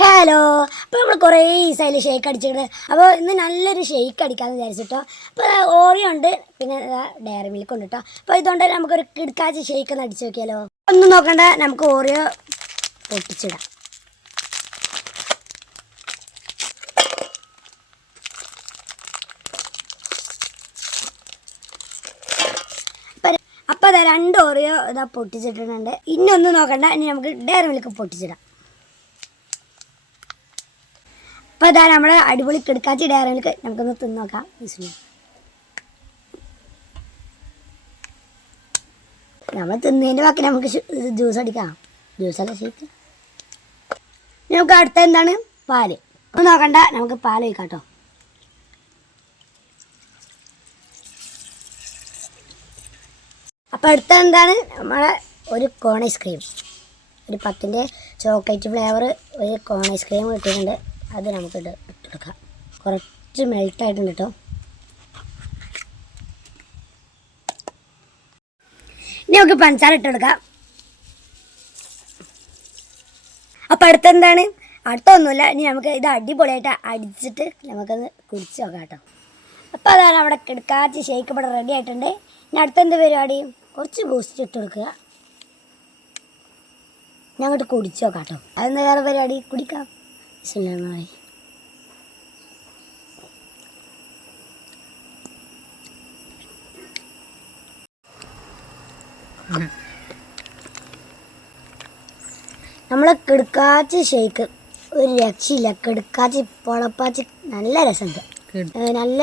Hello അപ്പോൾ നമ്മൾ കുറേ ഈസായി ഷേക്ക് അടിച്ചിട്ടുണ്ട്. അപ്പോൾ ഇന്ന് നല്ലൊരു ഷേക്ക് അടിക്കാമെന്ന് വിചാരിച്ചിട്ടോ. അപ്പോൾ ഓറിയോ ഉണ്ട്. പിന്നെ ഡയറി മിൽക്ക് ഉണ്ട് കേട്ടോ അപ്പോൾ ഇതുകൊണ്ട് നമുക്കൊരു കിടക്കാച്ച് ഷേക്ക് ഒന്ന് അടിച്ച് നോക്കിയാലോ? ഒന്നും നോക്കണ്ട. നമുക്ക് ഓറിയോ പൊട്ടിച്ചിടാം. അപ്പം അപ്പോൾ അതാ രണ്ട് ഓറിയോ ഇതാ പൊട്ടിച്ചിട്ടുണ്ട് ഇനി ഒന്നും നോക്കണ്ട. ഇനി നമുക്ക് ഡയറി മിൽക്ക് പൊട്ടിച്ചിടാം. അപ്പോൾ ഇതാ നമ്മുടെ അടിപൊളി കിടക്കാച്ചി ഡയറികൾക്ക് നമുക്കൊന്ന് തിന്ന് നോക്കാം. നമ്മൾ തിന്നതിന്റെ ബാക്കി നമുക്ക് ജ്യൂസ് അടിക്കാം. ജ്യൂസ് അല്ല ഷേക്ക് ഇനി നമുക്ക് അടുത്ത എന്താണ്? പാൽ. ഒന്ന് നോക്കണ്ട നമുക്ക് പാൽ ഒഴിക്കാം കേട്ടോ. അപ്പോൾ അടുത്ത എന്താണ്? നമ്മളെ ഒരു കോൺ ഐസ്ക്രീം ഒരു പത്തിന്റെ ചോക്ലേറ്റ് ഫ്ലേവർ ഒരു കോൺ ഐസ്ക്രീം കിട്ടിയിട്ടുണ്ട് അത് നമുക്ക് ഇട്ട് കൊടുക്കാം കുറച്ച് മെൽട്ടായിട്ടുണ്ട് കേട്ടോ ഇനി നമുക്ക് പഞ്ചസാര ഇട്ടെടുക്കാം. അപ്പം അടുത്തെന്താണ്? അടുത്തൊന്നുമില്ല. ഇനി നമുക്ക് ഇത് അടിപൊളിയായിട്ട് അടിച്ചിട്ട് നമുക്കൊന്ന് കുടിച്ച് നോക്കാം കേട്ടോ അപ്പോൾ അതാണ് അവിടെ കിടക്കാച്ച് ഷേക്ക് ഇവിടെ റെഡി ആയിട്ടുണ്ട്. ഇനി അടുത്തെന്ത് പരിപാടി? കുറച്ച് ബൂസ്റ്റ് ഇട്ട് കൊടുക്കുക. ഞങ്ങോട്ട് കുടിച്ച് നോക്കാം കേട്ടോ അതെന്താ വേറെ പരിപാടി? കുടിക്കാം. ബിസ്മില്ലാഹിർ നമ്മളെ കിടക്കാച്ചി ഷേക്ക് ഒരു രക്ഷയില്ല. കിടക്കാച്ചി പൊളപ്പാച്ചി നല്ല രസമുണ്ട്. നല്ല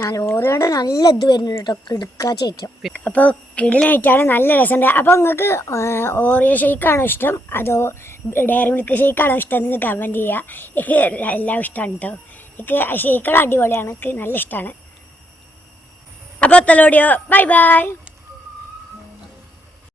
നല്ല ഓറിയോന്റെ നല്ല ഇത് വരുന്നുണ്ട് കേട്ടോ കിടക്കാച്ചി ചേറ്റം. അപ്പോൾ കിടിലായിട്ടാണ് നല്ല രസമുണ്ട്. അപ്പോൾ നിങ്ങൾക്ക് ഓറിയോ ഷെയ്ക്കാണോ ഇഷ്ടം? അതോ ഡയറി മിൽക്ക് ഷെയ്ക്കാണോ ഇഷ്ടം എന്ന് കമന്റ് ചെയ്യുക എനിക്ക് എല്ലാം ഇഷ്ടമാണ് കേട്ടോ എനിക്ക് ഷെയ്ക്കുകൾ അടിപൊളിയാണ്. എനിക്ക് നല്ല ഇഷ്ടമാണ് അപ്പോൾ തലോടിയോ ബൈ ബൈ.